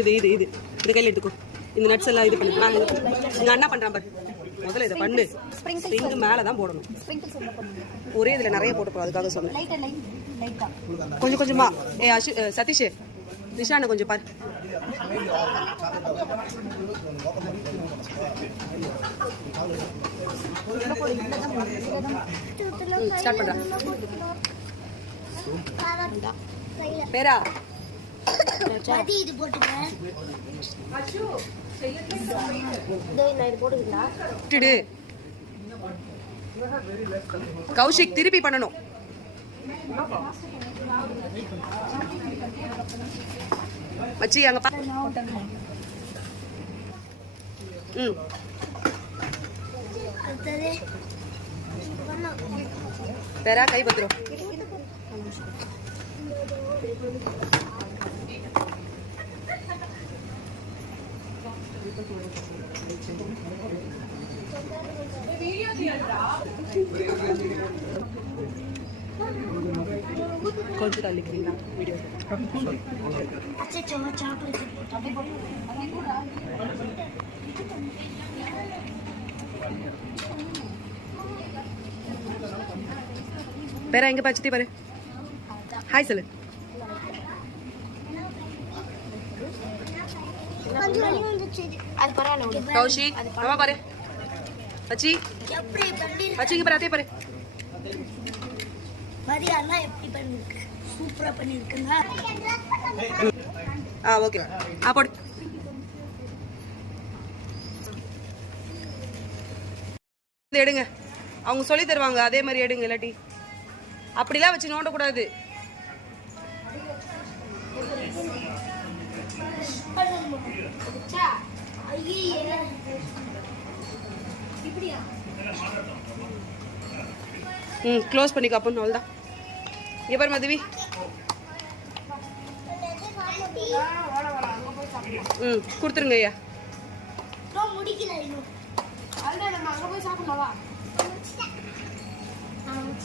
இது இது இது இந்த கையில் எடுத்துக்கோ. இந்த நட்ஸ் எல்லாம் இது பண்ணி நான் எங்கள் அண்ணா பண்ணுறான் பாரு. முதல்ல இதை பண்ணு. ஸ்ப்ரிங்கு மேலே தான் போடணும். ஒரே இதில் நிறைய போட்டு அதுக்காக சொன்னேன். கொஞ்சம் கொஞ்சமா. சதீஷ் நிஷானை கொஞ்சம் பாரு. ஸ்டார்ட் பண்றேன். பேரா கௌஷிக் திருப்பி பண்ணணும். மச்சி அங்க பேரா கை பத்திரம். கொஞ்சம் தள்ளிக்கிறீங்களா வீடியோ? பேரா எங்க பாச்சுத்தி பாரு. ஹாய் சொல்லு. கௌஷிக் அம்மா பாரு. அச்சி அச்சி இங்க பாரு. அதே பாரு. மரியாதை எப்படி பண்ணிருக்கு? சூப்பரா பண்ணிருக்குங்க. ஓகே. போடு. எடுங்க. அவங்க சொல்லி தருவாங்க அதே மாதிரி எடுங்க. இல்லாட்டி அப்படிலாம் வச்சு நோண்டக்கூடாது. க்ளோஸ் பண்ணிக்கோ. அப்போ அவ்வளோதான். எப்போ மதுவி கொடுத்துருங்க ஐயா. முடிக்கல.